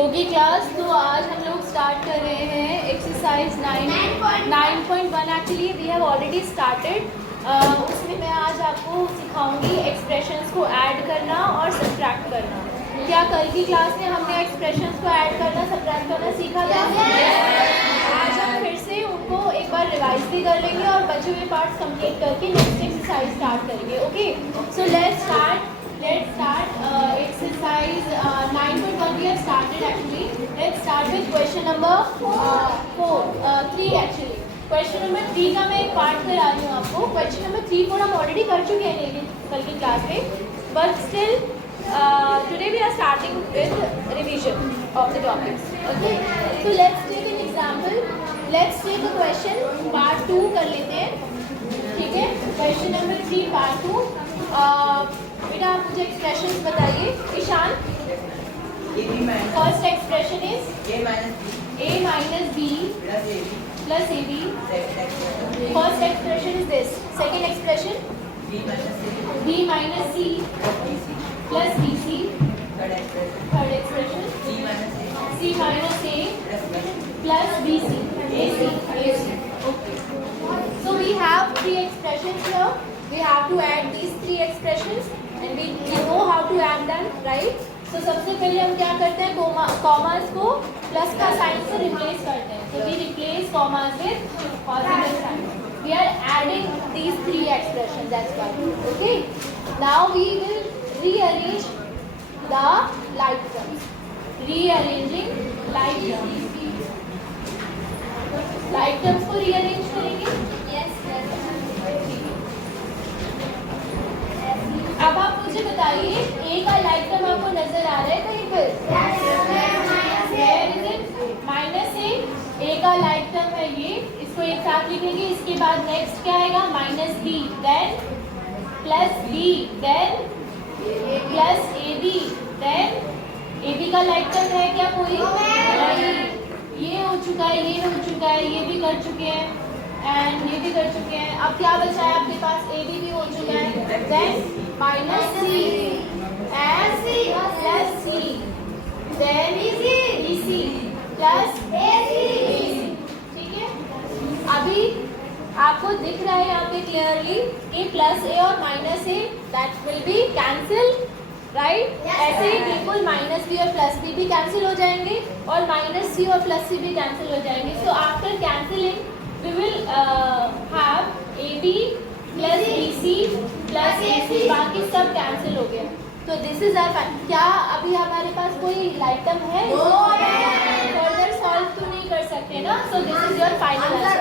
होगी क्लास। तो आज हम लोग स्टार्ट कर रहे हैं exercise 9.1। Actually we have already started. उसमें मैं आज आपको सिखाऊंगी एक्सप्रेशंस को ऐड करना और सब्ट्रैक्ट करना। क्या कल की क्लास में हमने एक्सप्रेशंस को ऐड करना सब्ट्रैक्ट करना सीखा था? आज हम फिर से उनको एक बार रिवाइज भी कर लेंगे और बचे हुए पार्ट्स कंप्लीट करके नेक्स्ट एक्सरसाइज स्टार्ट करेंगे। Okay, so let's start exercise 9.1 we have started actually. Let's start with question number 3 actually. Question number 3 का मैं एक पार्ट करा रही हूँ आपको। Question number 3 4 हम ऑलरेडी कर चुके हैं लेकिन कल की क्लास में, but still today we are starting with revision of the topics. Okay, so let's take an example. Let's take a question part 2 कर लेते हैं, ठीक है? Question number 3 part 2. बेटा आप मुझे एक्सप्रेशंस बताइए। Ishan, first expression is a minus b plus ab. First expression is this. Second expression b minus c plus bc. Third expression c minus a plus bc. ac. Okay, so we have three expressions here. We have to add these three expressions and we know how to add them, right? So सबसे पहले हम क्या करते हैं, commas को plus का sign से replace करते हैं. So we replace commas with positive sign. We are adding these three expressions. That's why. Okay. Now we will rearrange the like terms. Rearranging like terms. Like terms को rearrange करेंगे. Yes. अब आप मुझे बताइए, ए का like term आपको नजर आ रहा है कहीं पर? माइनस ए का लाइक टर्म है ये, इसको एक साथ लिखेंगे. इसके बाद नेक्स्ट क्या आएगा? Minus b, then plus b, then plus a b, then a b का लाइक टर्म है क्या कोई? ये हो चुका है, ये हो चुका है, ये भी कर चुके हैं एंड ये भी कर चुके हैं. अब क्या बचा है आपके पास? ए बी भी हो चुका है. Then minus C and plus C, then B C plus A C. ठीक है, अभी आपको दिख रहा है यहाँ पे क्लियरली कि प्लस ए और minus A that will be cancel, right? ऐसे ही बिल्कुल माइनस बी और प्लस बी भी कैंसिल हो जाएंगे और माइनस सी और प्लस सी भी कैंसिल हो जाएंगे. So after cancelling we will have AB plus BC plus AC. बाकी सब कैंसिल हो गया. तो दिस इज आवर फाइनल. क्या अभी हमारे पास कोई लाइक टर्म है? फर्दर सॉल्व तो नहीं कर सकते ना. So this is your final answer.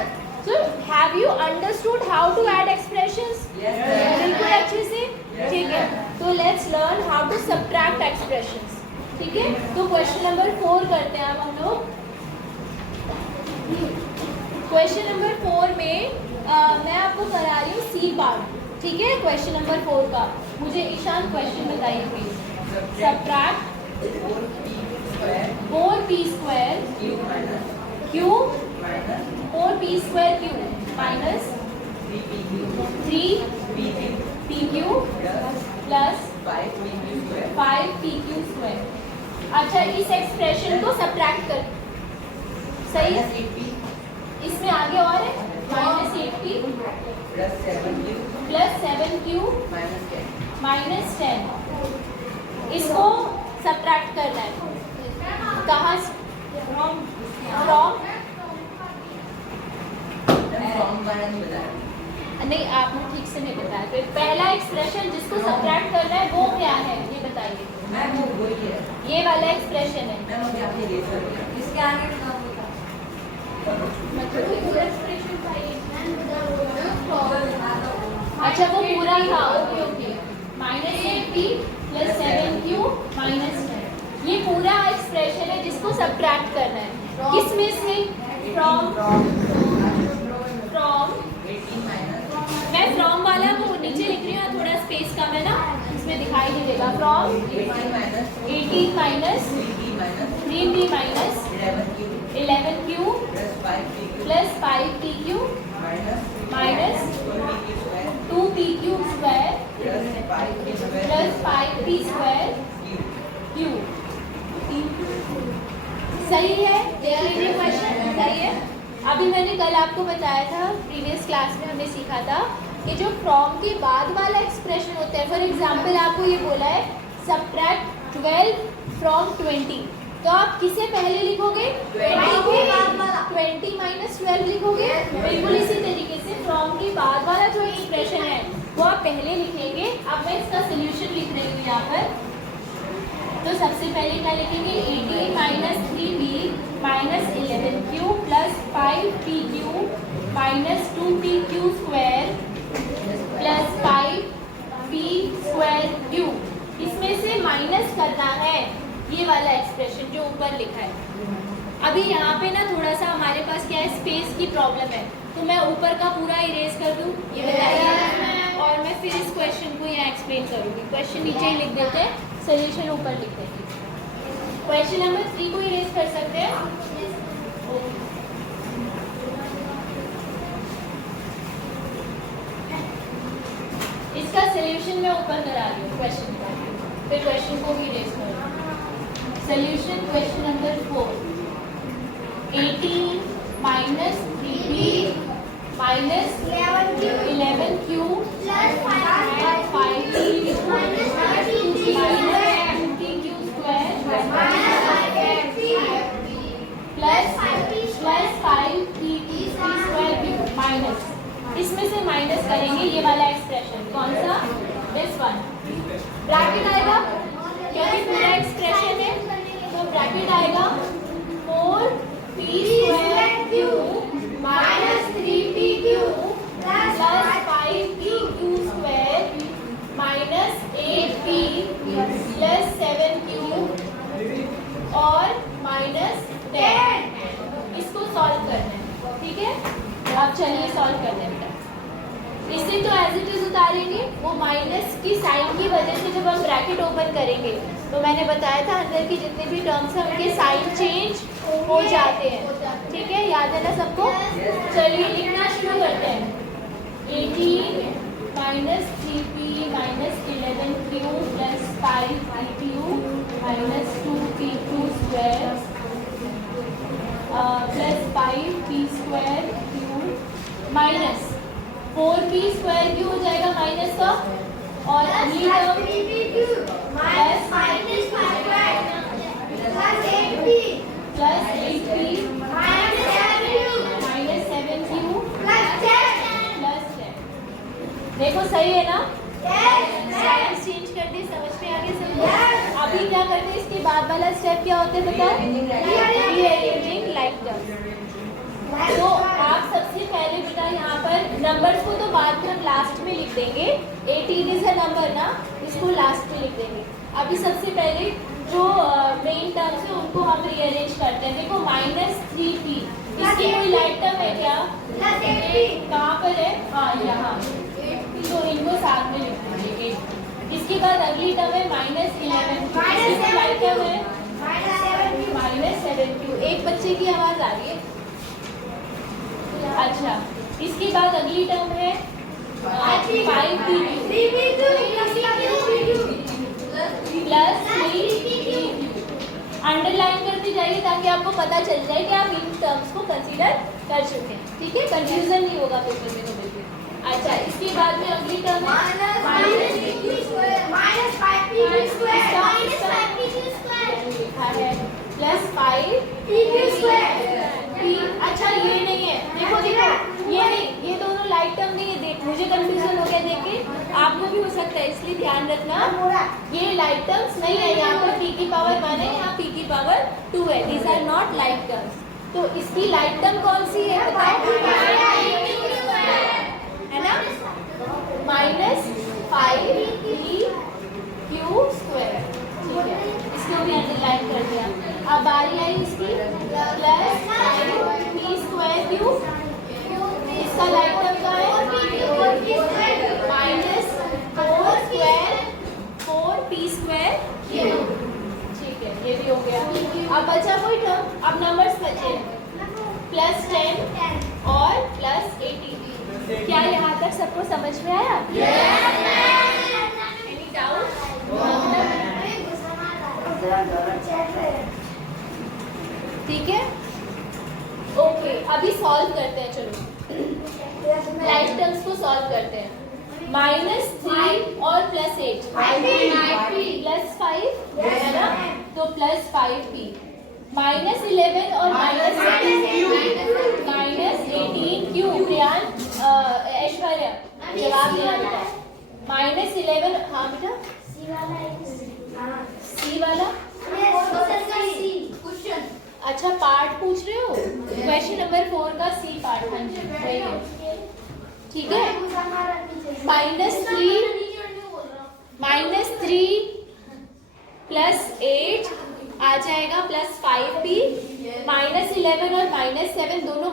So have you understood how to add expressions? बिल्कुल अच्छे से. ठीक है, तो let's learn how to subtract expressions. ठीक है, तो क्वेश्चन नंबर 4 करते हैं अब हम लोग. क्वेश्चन नंबर 4 में मैं आपको करा रही हूँ सी पार्ट. ठीक है, क्वेश्चन नंबर 4 का मुझे ईशान क्वेश्चन बताइए please. Subtract 4p square Q 4p square Q minus 3pq plus 5pq square. अच्छा, इस एक्सप्रेशन को सब्ट्रैक्ट कर. सही, इसमें आगे और है minus 8p plus 7q minus 10. इसको सब्ट्रैक्ट करना है. कहाँ? फ्रॉम नहीं, आपने ठीक से नहीं बताया. तो पहला एक्सप्रेशन जिसको सब्ट्रैक्ट करना है वो क्या है ये बताइए. ये वाला एक्सप्रेशन है. इसके आगे अच्छा, वो पूरा था. Okay okay, minus 8p plus 7q minus 10. ये पूरा एक्सप्रेशन है जिसको सब्ट्रैक्ट करना है. किसमें से? फ्रॉम. मैं फ्रॉम वाला वो नीचे लिख रही हूँ, थोड़ा स्पेस कम है ना, इसमें दिखाई नहीं देगा. From 18 minus 3p minus 11q plus 5pq minus 2pq square plus 5p square Q. सही है, देख लीजिए क्वेश्चन सही है। अभी मैंने कल आपको बताया था, प्रीवियस क्लास में हमने सीखा था कि जो फ्रॉम के बाद वाला एक्सप्रेशन होता है, फॉर एग्जाम्पल आपको ये बोला है सब्ट्रैक्ट 12 फ्रॉम 20, तो आप किसे पहले लिखोगे? 20 माइनस 12 लिखोगे। बिल्कुल इसी तरीके से फ्रॉम के बाद वाला जो एक्सप्रेशन है वो आप पहले लिखेंगे। अब मैं इसका सोल्यूशन लिख रही हूँ यहाँ पर। तो सबसे पहले क्या लिखेंगे? 18 minus 3b minus 11q plus 5pq minus 2pq square plus 5p square q। इसमें से माइनस करना है ये वाला एक्सप्रेशन जो ऊपर लिखा है। अभी यहाँ पे ना थोड़ा सा हमारे पास क्या है, स्पेस की प्रॉब्लम है, तो मैं ऊपर का पूरा इरेज कर दूँ, ये बताइए, और मैं फिर इस क्वेश्चन को यहाँ एक्सप्लेन करूँगी। क्वेश्चन नीचे ही लिख देते हैं, सोल्यूशन ऊपर लिख देंगे। क्वेश्चन नंबर 3 को इरेज कर सकते हैं। इसका सोल्यूशन मैं ऊपर करा रही हूँ क्वेश्चन का, फिर क्वेश्चन को भी इरेज करूँगी। Solution question number 4, 18 minus 3b minus 11q plus 5p minus 2pq square plus 5p square minus, इसमें से माइनस करेंगे ये वाला एक्सप्रेशन। कौन सा? This one. ब्रैकेट आएगा क्योंकि पूरा एक्सप्रेशन है, तो ब्रैकेट आएगा 4p square q minus 3pq plus 5pq square minus 8p plus 7q और माइनस 10। इसको सॉल्व करना है, ठीक है? अब चलिए सॉल्व करते हैं बेटा। इसे तो एज इट इज उतारेंगे, वो माइनस की साइन की वजह से जब हम ब्रैकेट ओपन करेंगे तो मैंने बताया था अंदर की जितने भी टर्म्स हैं उनके साइन चेंज हो जाते हैं, ठीक है? याद है ना सबको? चलिए लिखना शुरू करते हैं। 18 minus 3p minus 11q plus 5pq minus 2pq square plus 5p square q minus 4p square q हो जाएगा माइनस का, और अगली term plus 8p minus 7q plus 10। देखो सही है ना? साइंस चेंज कर दी, समझ में आ गया सब? अभी क्या करते हैं, इसके बाद वाला स्टेप क्या होता है पता है? Rearranging like terms. तो आप सबसे पहले बेटा यहाँ पर नंबर्स को तो बाद में हम लास्ट में लिख देंगे। 18 इज अ नंबर ना, इसको लास्ट में लिख देंगे। अभी सबसे पहले जो मेन टर्म्स है उनको हम रीअरेंज करते हैं। देखो माइनस 3p, इसकी कोई लाइक टर्म है क्या? कहाँ पर है? हाँ यहाँ, तो इनको साथ में लिख देंगे। इसके बाद अगली टर्म है माइनस 11, लाइक टर्म है माइनस 7q। एक बच्चे की आवाज आ रही है। अच्छा, इसके बाद अगली टर्म है 5pq प्लस 3pq। अंडरलाइन करते जाइए ताकि आपको पता चल जाए कि आप इन टर्म्स को कंसीडर कर चुके हैं, ठीक है? कंफ्यूजन नहीं होगा पेपर में तो बिल्कुल। अच्छा, इसके बाद में अगली टर्म है प्लस 5p। अच्छा ये नहीं है, देखो देखो ये नहीं, ये दोनों लाइक टर्म नहीं है। देख मुझे कंफ्यूजन हो गया, देख के आपको भी हो सकता है, इसलिए ध्यान रखना ये लाइक टर्म्स नहीं है। यहाँ पर p की पावर 1 है, यहाँ p की पावर 2 है। These are not like terms. तो इसकी लाइक टर्म कौन सी है बताओ? है ना? माइनस 5pq स्क्वायर, ठीक है? इसको भी अंडरलाइन कर दिया। अब बारी आई इसकी प्लस 5p स्क्वायर q, इसका लाइक टर्म क्या है? Minus 4 square 4p square q, ठीक है? ये भी हो गया। अब बचा कोई टर्म? अब नंबर्स बचे प्लस 10 और प्लस 18। क्या यहाँ तक सबको समझ में आया? Any doubt? ठीक है, ओके। अभी सॉल्व करते हैं, चलो लाइक टर्म्स को सॉल्व करते हैं। -3 और +8 +5 है ना, तो +5p। -11 और -18q। प्रियान, ऐश्वर्या जवाब देना बेटा। -11, हाँ बेटा, सी वाला। अच्छा, पार्ट पूछ रहे हो, क्वेश्चन नंबर 4 का सी पार्ट। हाँ जी, वही है, ठीक है। -3 +8 आ जाएगा +5p। -11 और -7 दोनों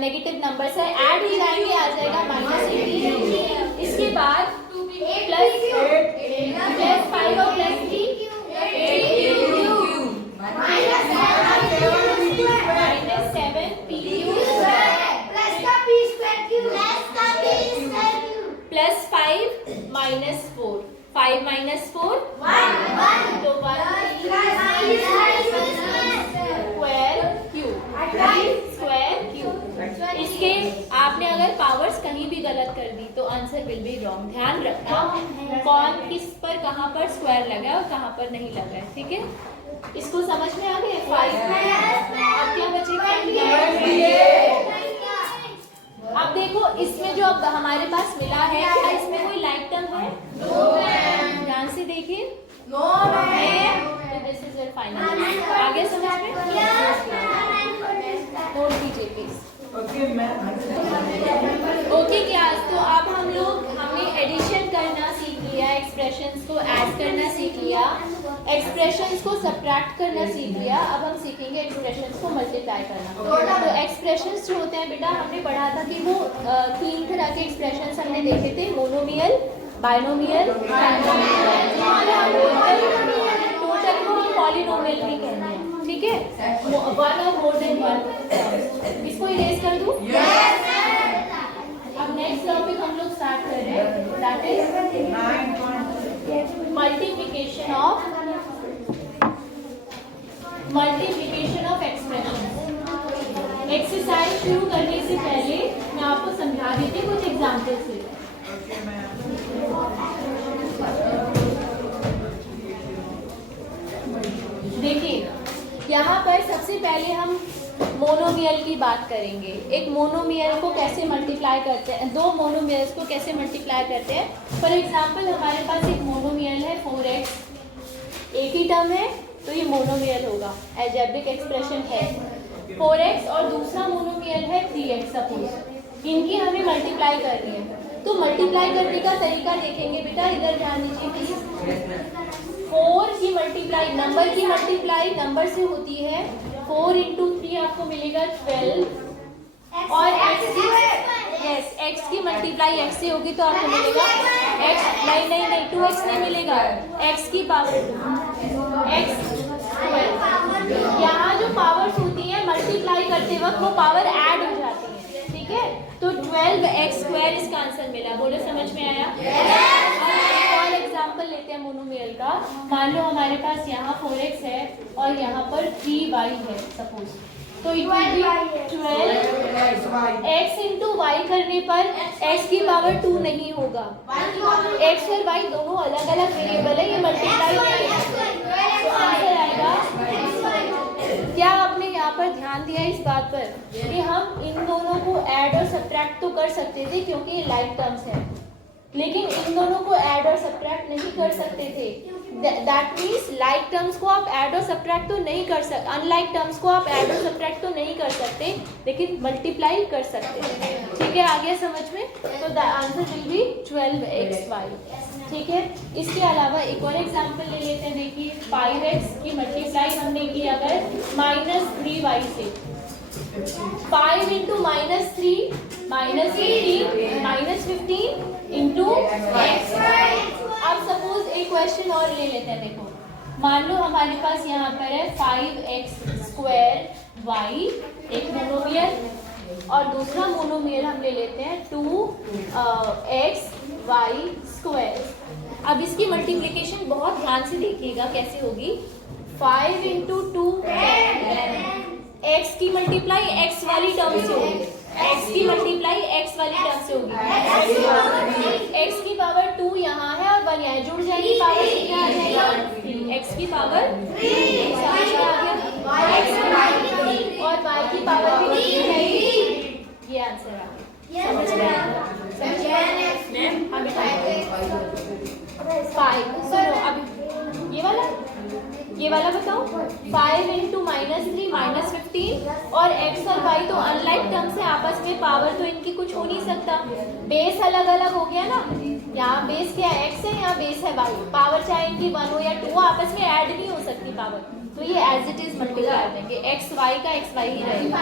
नेगेटिव नंबर्स है, ऐड हो जाएंगे, आ जाएगा -18। इसके बाद +5 और +3 +5 -4, 5 - 4 1, तो 1 स्क्वायर क्यूब। इसके आपने अगर पावर्स कहीं भी गलत कर दी तो आंसर विल बी रॉन्ग। ध्यान रखना कौन किस पर कहाँ पर स्क्वायर लगा है और कहाँ पर नहीं लगा है, ठीक है। इसको समझ में आ गया? 5 अब क्या बचेगा? अब देखो, इसमें जो अब हमारे पास मिला है, क्या इसमें कोई लाइक टर्म है? ध्यान से देखिए, दिस इज योर फाइनल। आगे समझ में? नोट कीजिए प्लीज। ओके क्लास, तो अब हमने एडिशन करना सीख लिया, एक्सप्रेशंस को ऐड करना सीख लिया, एक्सप्रेशंस को सब्ट्रैक्ट करना सीख लिया। अब हम सीखेंगे एक्सप्रेशंस को मल्टीप्लाई करना। तो एक्सप्रेशंस जो होते हैं बेटा, हमने पढ़ा था कि वो 3 तरह के एक्सप्रेशंस हमने देखे थे, मोनोमियल, बाइनोमियल, टोटल को हम पॉलिनोमियल भी कहते हैं, ठीक है। 1 और मोर देन 1। इसको इरेज कर दूं? अब नेक्स्ट टॉपिक हम लोग स्टार्ट कर रहे हैं, that is multiplication of expression. Exercise शुरू करने से पहले मैं आपको समझा देती हूँ कुछ एग्जाम्पल से। देखिए, यहाँ पर सबसे पहले हम मोनोमियल की बात करेंगे। एक मोनोमियल को कैसे मल्टीप्लाई करते हैं, 2 मोनोमियल्स को कैसे मल्टीप्लाई करते हैं। फॉर एग्जांपल, हमारे पास एक मोनोमियल है 4x, एक ही टर्म है तो ये मोनोमियल होगा, अलजेब्रिक एक्सप्रेशन है 4x, और दूसरा मोनोमियल है 3x सपोज। इनकी हमें मल्टीप्लाई करनी है, तो मल्टीप्लाई करने का तरीका देखेंगे बेटा, इधर ध्यान दीजिए प्लीज। 4 की मल्टीप्लाई, नंबर की मल्टीप्लाई नंबर से होती है, 4 × 3 आपको मिलेगा 12, और x की मल्टीप्लाई x से होगी तो आपको मिलेगा x, नहीं 2x नहीं मिलेगा, x की पावर 2 x। यहाँ जो पावर्स होती है मल्टीप्लाई करते वक्त वो पावर ऐड हो जाती है, ठीक है। तो 12x² इसका आंसर मिला, बोलो समझ में आया? और एग्जांपल लेते हैं मोनोमियल का। मान लो हमारे पास यहाँ 4x है और यहाँ पर 3y है सपोज, तो it will be 12x × y करने पर x की पावर 2 नहीं होगा, x और y दोनों अलग अलग वेरिएबल है, ये मल्टीप्लाई नहीं है, तो आंसर आएगा। क्या आपने यहाँ पर ध्यान दिया इस बात पर कि हम इन दोनों को ऐड और सब्ट्रैक्ट तो कर सकते थे क्योंकि ये लाइक टर्म्स हैं, लेकिन इन दोनों को ऐड और सब्ट्रैक्ट नहीं कर सकते थे। दैट मीन्स लाइक टर्म्स को आप ऐड और सब्ट्रैक्ट तो नहीं कर सकते, अनलाइक टर्म्स को आप ऐड और सब्ट्रैक्ट तो नहीं कर सकते, लेकिन मल्टीप्लाई कर सकते हैं, ठीक है। आगे समझ में? तो the answer will be 12xy, ठीक है। इसके अलावा एक और एग्जांपल ले लेते हैं। देखिए, 5x की मल्टीप्लाई हमने की अगर -3y से, 5 × -3 -15 × x। अब सपोज एक क्वेश्चन और ले लेते हैं। देखो, मान लो हमारे पास यहाँ पर है 5x² एक मोनोमियल, और दूसरा मोनोमियल हम ले लेते हैं 2xy²। अब इसकी मल्टीप्लिकेशन बहुत ध्यान से देखिएगा कैसे होगी। 5 × 2 x की मल्टीप्लाई x वाली टर्म से होगी, x की मल्टीप्लाई x वाली टर्म से होगी। x की पावर 2 यहाँ है और 1 यहाँ है, जुड़ जाएगी, पावर से क्या आ जाएगा, x की पावर 3 और y की पावर भी 3 जाएगी। ये आंसर आ गया, समझ में आया? अब 5 सुनो, अब ये वाला बताओ। 5 इंटू -3 -15 और x और y तो अनलाइक टर्म से आपस में पावर तो इनकी कुछ हो नहीं सकता, बेस अलग अलग हो गया ना। यहाँ बेस क्या है, x है, यहाँ बेस है y, पावर चाहे इनकी 1 हो या 2 हो, आपस में ऐड नहीं हो सकती पावर, तो ये एज इट इज मल्टीप्लाई करेंगे, x y का x y ही रहेगा।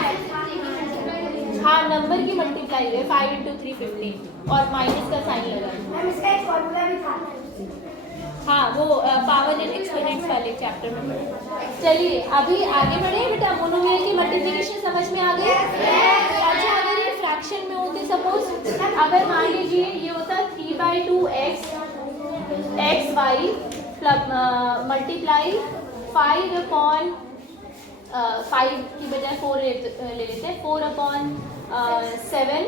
हाँ, नंबर की मल्टीप्लाई है, 5 इंटू 3 15 और माइनस का साइन लगा। हाँ, वो पावर एंड एक्सपोनेंट्स वाले चैप्टर में पढ़े। चलिए अभी आगे बढ़े बेटा। मोनोमियल की मल्टीप्लिकेशन समझ में आ गई? अच्छा, अगर ये फ्रैक्शन में होते, सपोज अगर मान लीजिए ये होता 3/2x xy मल्टीप्लाई 5 की बजाय 4 ले लेते हैं, 4/7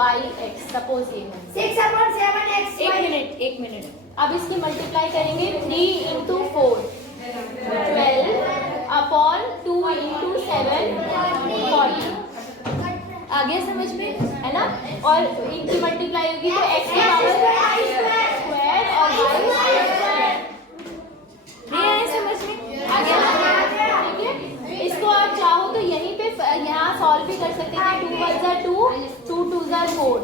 yx, सपोज ये 6/7x। एक मिनट, अब इसकी मल्टीप्लाई करेंगे 3 इंटू 4 12/2 इंटू 7 40। आ गया समझ में, है ना? और इनकी मल्टीप्लाई होगी तो x की पावर स्क्वायर और y स्क्वायर। नहीं आया समझ में? आ गया ना? ठीक है, इसको आप चाहो तो यहीं पे यहाँ सॉल्व भी कर सकते थे। 2 1 जा 2, 2 2 जा 4,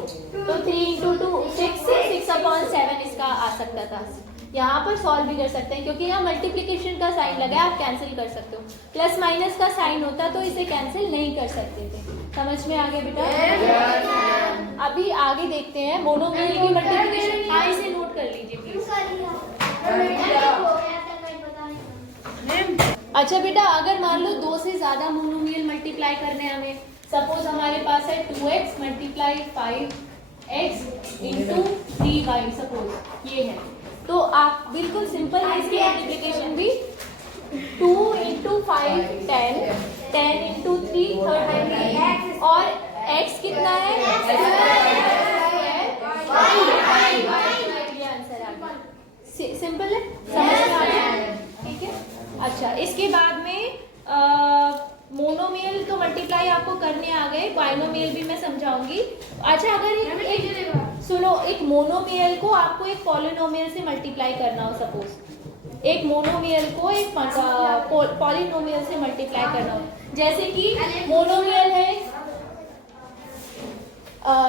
तो 3 इंटू 2 6 6/7 इसका आ सकता था। यहाँ पर सॉल्व भी कर सकते हैं क्योंकि यहाँ मल्टीप्लिकेशन का साइन लगा है, आप कैंसिल कर सकते हो। प्लस माइनस का साइन होता तो इसे कैंसिल नहीं कर सकते थे। समझ में आ गया बेटा? अभी आगे देखते हैं मोनोमियल की मल्टीप्लिकेशन। हाँ, इसे नोट कर लीजिए प्लीज। अच्छा बेटा, अगर मान लो 2 से ज्यादा मोनोमियल मल्टीप्लाई करने हैं हमें, सपोज हमारे पास है 2x multiply 5x into 3y, suppose ये है, तो आप बिल्कुल सिंपल है इसकी मल्टीप्लिकेशन भी। 2 इंटू 5 10, 10 इंटू 3 30 और x कितना है, ये आंसर आ गया। सिंपल है, समझ में आ गया? ठीक है। अच्छा, इसके बाद में मोनोमियल तो मल्टीप्लाई आपको करने आ गए, बाइनोमियल भी मैं समझाऊंगी। अच्छा, अगर एक सुनो, एक मोनोमियल को आपको एक पॉलिनोमियल से मल्टीप्लाई करना हो, सपोज एक मोनोमियल को एक पॉलिनोमियल से मल्टीप्लाई करना हो, जैसे कि मोनोमियल है,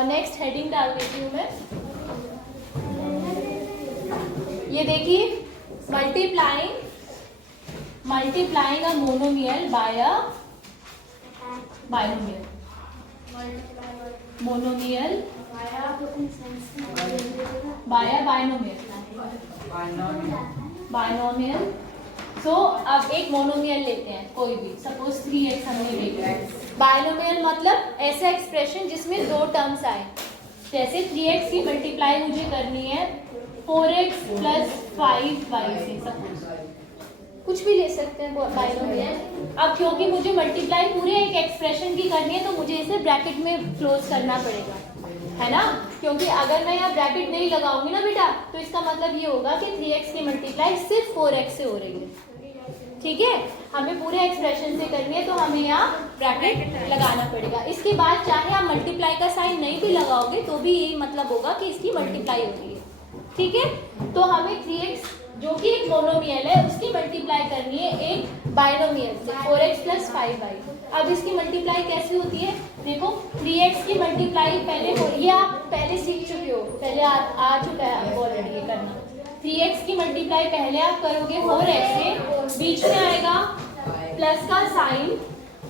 नेक्स्ट हेडिंग डाल देती हूँ मैं। ये देखिए, multiplying a monomial by a binomial, monomial by a binomial. सो अब एक मोनोमियल लेते हैं कोई भी, सपोज 3x हमने ले लिया। बाइनोमियल मतलब ऐसा एक्सप्रेशन जिसमें 2 टर्म्स आए, जैसे 3x की मल्टीप्लाई मुझे करनी है 4x प्लस 5y से, सपोज कुछ भी ले सकते हैं बाइनोमियल। अब क्योंकि मुझे मल्टीप्लाई पूरे एक एक्सप्रेशन की करनी है तो मुझे इसे ब्रैकेट में क्लोज करना पड़ेगा, है ना? क्योंकि अगर मैं यहाँ ब्रैकेट नहीं लगाऊंगी ना बेटा, तो इसका मतलब ये होगा कि 3x की मल्टीप्लाई सिर्फ 4x से हो रही है। ठीक है, हमें पूरे एक्सप्रेशन से करनी है तो हमें यहाँ ब्रैकेट लगाना पड़ेगा। इसके बाद चाहे आप मल्टीप्लाई का साइन नहीं भी लगाओगे तो भी यही मतलब होगा कि इसकी मल्टीप्लाई हो रही है। ठीक है, तो हमें 3x जो कि एक मोनोमियल है उसकी मल्टीप्लाई करनी है एक बाइनोमियल से, 4x प्लस 5y। अब इसकी मल्टीप्लाई कैसे होती है, देखो 3x की मल्टीप्लाई पहले हो, ये आप पहले सीख चुके हो, पहले आ चुका है आपको ऑलरेडी ये करना। 3x की मल्टीप्लाई पहले आप करोगे 4x से, बीच में आएगा प्लस का साइन,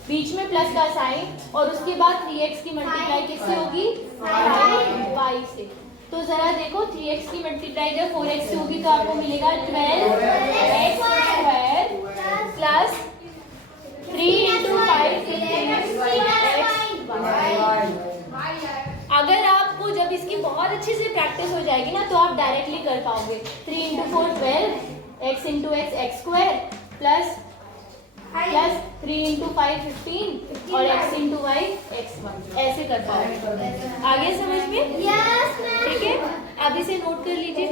बीच में प्लस का साइन, और उसके बाद 3x की मल्टीप्लाई किससे होगी, 5y से। तो जरा देखो 3x की मल्टीप्लाई जब 4x से होगी तो आपको मिलेगा 12x स्क्वायर प्लस 3 इंटू 5 अगर आपको जब इसकी बहुत अच्छे से प्रैक्टिस हो जाएगी ना तो आप डायरेक्टली कर पाओगे। 3 into 4 12, x into x x square plus plus 3 into 5 15 और x इंटू वाई x1 ऐसे कर पाओगे। आगे समझ में? ठीक है, अब इसे नोट कर लीजिए।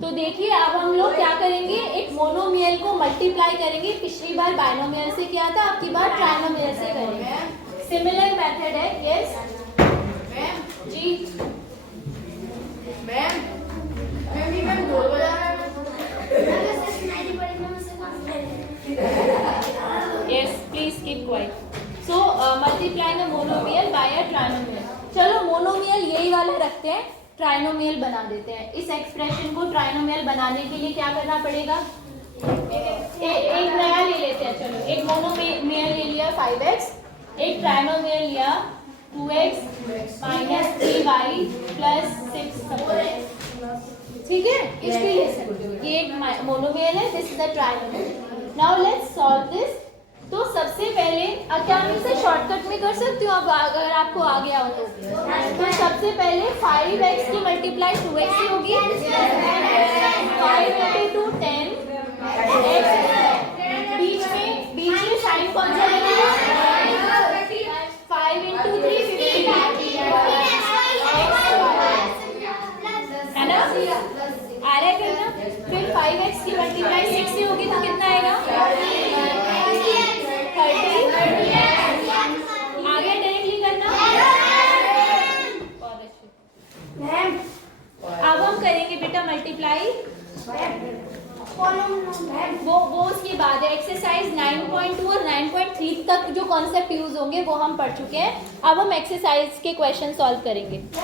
तो देखिए अब हम लोग क्या करेंगे, एक मोनोमियल को मल्टीप्लाई करेंगे। पिछली बार बाइनोमियल से किया था, अब की बार ट्राइनोमियल से करेंगे। सिमिलर मेथड है। यस जी मैम बोल बजा रहा है। Yes please keep quiet. So multiply the monomial by a trinomial. चलो मोनोमियल यही वाला रखते हैं, ट्राइनोमियल बना देते हैं। इस एक्सप्रेशन को ट्राइनोमियल बनाने के लिए क्या करना पड़ेगा, एक नया ले लेते हैं। चलो एक मोनोमियल ले लिया 5x, एक ट्राइनोमियल लिया 2x माइनस 3y प्लस 6। ठीक है, इसके लिए ये एक मोनोमियल है, this is a trinomial. Now let's solve this. तो सबसे पहले क्या मैं इसे शॉर्टकट में कर सकती हूँ, अब अगर आपको आ गया हो तो सबसे पहले 5x की मल्टीप्लाई 2x से होगी। 5 इंटू 10 x, बीच में साइन कौन सा लगेगा, 5 इंटू 3 15 है ना, आ रहा है करना। फिर 5x की मल्टीप्लाई 6 से होगी तो कितना आएगा 30। आगे डायरेक्टली करना। बहुत अच्छे। अब हम करेंगे बेटा मल्टीप्लाई, वो उसके बाद है। एक्सरसाइज 9.2 और 9.3 तक जो कॉन्सेप्ट यूज होंगे वो हम पढ़ चुके हैं। अब हम एक्सरसाइज के क्वेश्चन सॉल्व करेंगे।